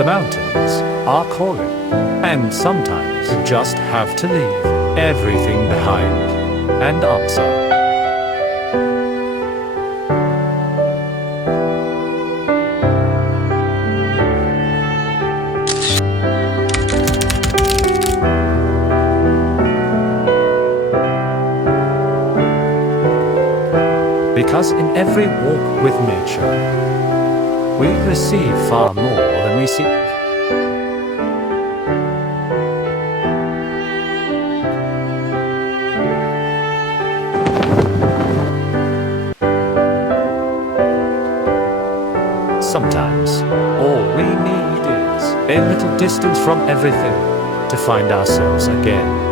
The mountains are calling, and sometimes you just have to leave everything behind and answer. Because in every walk with nature, we receive far more than we seek. Sometimes, all we need is a little distance from everything to find ourselves again.